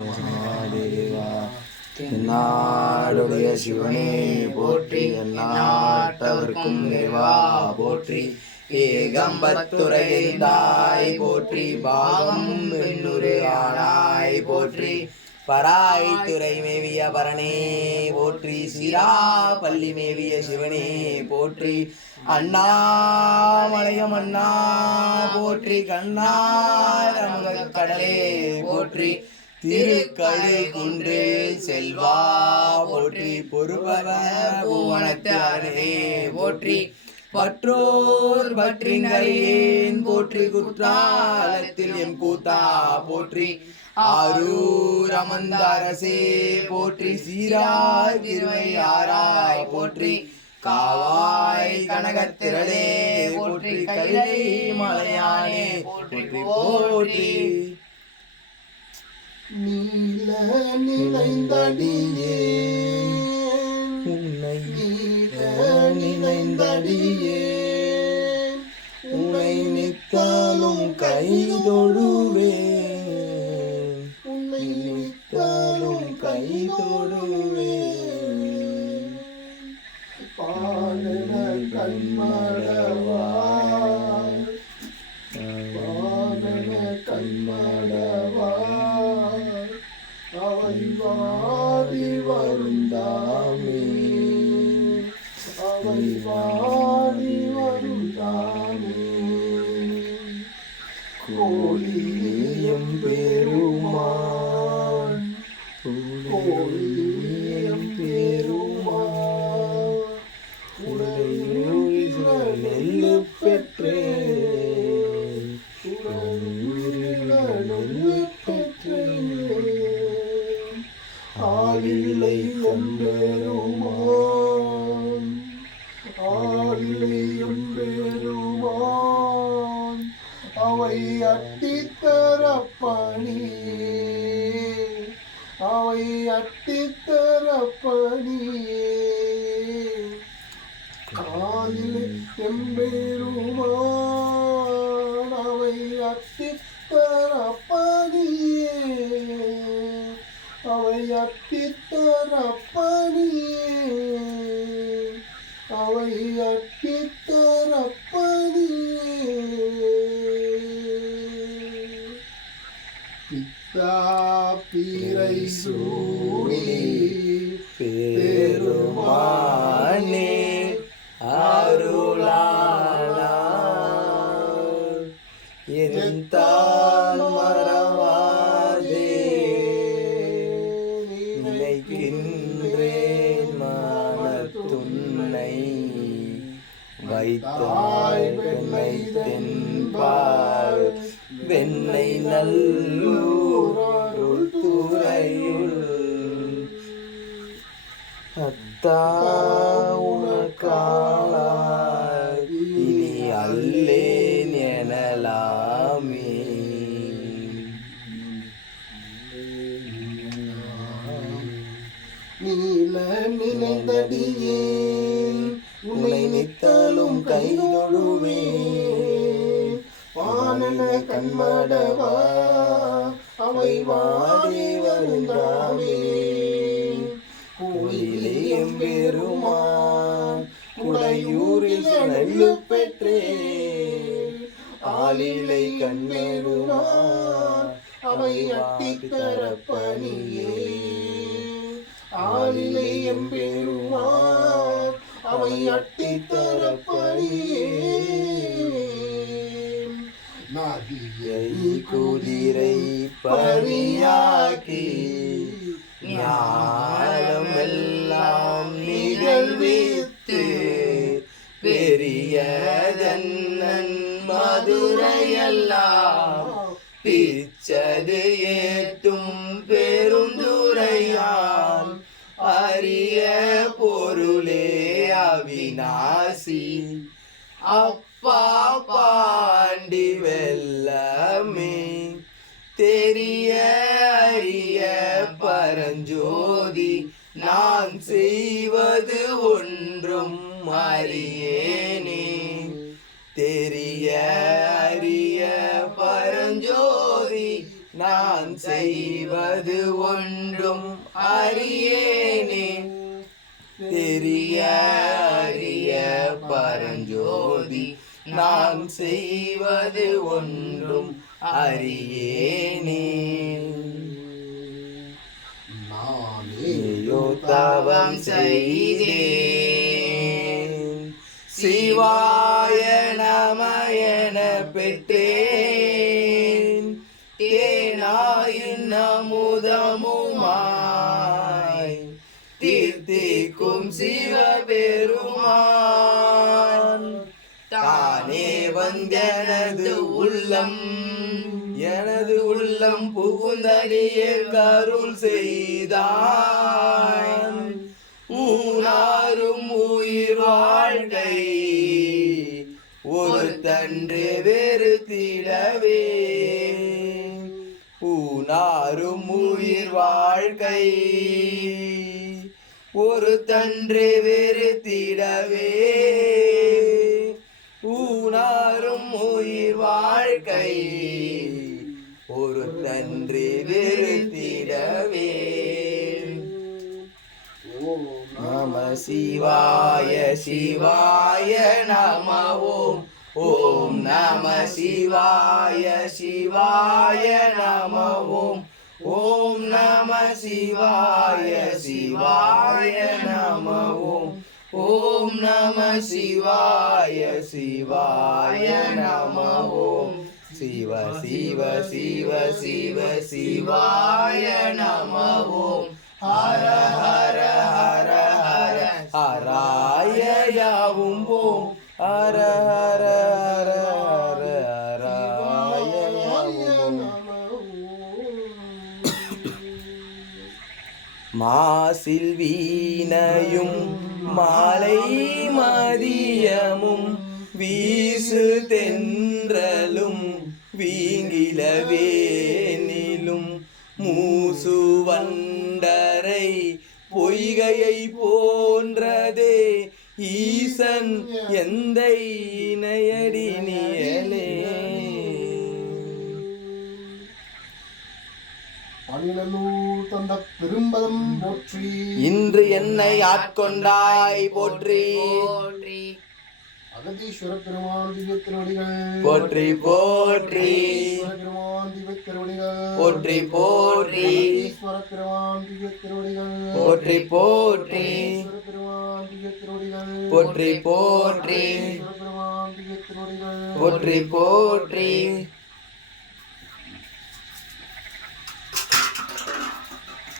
மகாதேவா. என்னாடுடைய சிவனே போற்றி, எந்நாட்டவர்க்கும் இறைவா போற்றி. ஏகம்பத்துரைந்தாய் போற்றி, பாகம் பெண்ணுரு ஆனாய் போற்றி. பராய் துறை மேவிய பரணே போற்றி, சிரா பள்ளி மேவிய சிவனே போற்றி. அண்ணாமலையம் அண்ணா போற்றி, கண்ணாரமுக கடலே போற்றி. திருக்கழு குன்று செல்வா போற்றி, பொறுபவ பூவனத்தாரே போற்றி. பற்றோர் பற்றிங்கரையேன் போற்றி, குற்றாலத்தில் எம் கூத்தா போற்றி. ஆரூர் அமர்ந்த அரசே போற்றி, சீராய் திருவையாராய் போற்றி. காவாய் கனகத்திரளே போற்றி, கைலை மலையானே போற்றி போற்றி. நீல நினைந்தடியே உன்னை நீல நினைந்தடியே உன்னை நித்தாலும் கைதொழுவேன், உன்னை நித்தாலும் கைதொழுவேன். பாடன கண்மடவா பாடன கண்மடவா அவை வாடி வருந்தாமே அவை வாடி வருந்தாமே. கோழியம் பெருமான் கோழியம் பெருமான் உடையூரில் நெல்லு பெற்றேன், நெல்லு பெற்றேன். ஆளிலை கம்பெருமான் ஆளிலையும் பெருமான் அவை அட்டித்தரப்பணியே அவை அட்டித்தரப்பணியே. காலிலே எம்பெருமான் அவை அட்டித்தரப்பணியே அவை அட்டித்தரப்பணியே அவை அட்டித்தரப்பணியே. பித்தா பீரை சூடி பெருமானே அருளாளா, என் தாள் மறவாதே நினைக்கின்றேன் மானத்துன்னை. வைத்தாய் பெண்ணை தென்பால் வெண்ணை நல்லூர் துறையுள். அத்தா உனக்காளாய் இனி அல்லேன் எனலாமே. நீல நினைந்தடியேன் உன்னை நித்தாலும் கைதொழுவேன். வானன கண்மடவா அவை வாடி வருந்தாமே. கோயிலேயும் பெருமான் குடையூரில் நெல்லு பெற்றேன். ஆளிலை கண்மேடுமான் அவை அட்டித்தரப்பணியே ஆளிலை எம்பெருமான் அவை அட்டித்தரப்பணியே. நதியை குதிரை பரியாக்கி ஞானம் எல்லாம் நிகழ்வித்து பெரியதன்னன் மதுரையெல்லாம் பிச்சது ஏத்தும் பெருந்துரையான். அரிய பொருளே அவிநாசி அப்பா பாண்டி வெல்லமே. தெரிய அறிய பரஞ்சோதி நான் செய்வது ஒன்றும் அறியேனே. தெரிய அறிய பரஞ்சோதி நான் நான் செய்வது ஒன்றும் அறியேனே. தெரிய அறிய பரஞ்சோதி நான் செய்வது ஒன்றும் அறியேனே. நானேயோ தவம் செய்தேன் சிவாய நமயன பெற்றேன். தேனாயின் அமுதமுமாய் தீர்த்திக்கும் சிவபெருமான் தானே வந்தெனது உள்ளம் புகுந்தடிய கருள் செய்தான். ஊனாரும் உயிர் வாழ்க்கை ஒரு தன்று வெறுத்திடவே. ஊனாரும் உயிர் வாழ்க்கை ஒரு தன்று வெறுத்திடவே. ஊனாரும் உயிர் வாழ்க்கை ஒரு தன்று வெறுத்திடவே. நம சிவாய சிவாய நம ஓம். ஓம் நம சிவாய சிவாய நம ஓம். ஓம் நம சிவாய சிவாய நம ஓம். ஓம் நம சிவாய சிவாய நம ஓம். சிவ சிவ சிவ சிவ சிவாய நம ஓம். ஹர ஹர ஹர ஹர ஹராய யாவும் ஓம். ஹர ஹர ஹர ஹர ஹராய யாவும் மாசில் வீணையும் மாலை மதியமும் வீசு தென்றலும் வீங்கிலவேனிலும் மூசு வண்டரை பொய்கையை போன்றதே ஈசன் எந்தை இணையடி நியலே. பணிநல்லூர் தந்த பெரும்பதம் போற்றி. இன்று என்னை ஆட்கொண்டாய் போற்றி. அகதீஸ்வர பெருமான் திவ்ய திருவடிகள் போற்றி போற்றி. பெருமான் திவ்ய திருவடிகள் போற்றி போற்றி. ஈஸ்வர பெருமான் திவ்ய திருவடிகள் போற்றி போற்றி. பெருமான் திவ்ய திருவடிகள் போற்றி போற்றி. பெருமான் திவ்ய திருவடிகள் போற்றி போற்றி.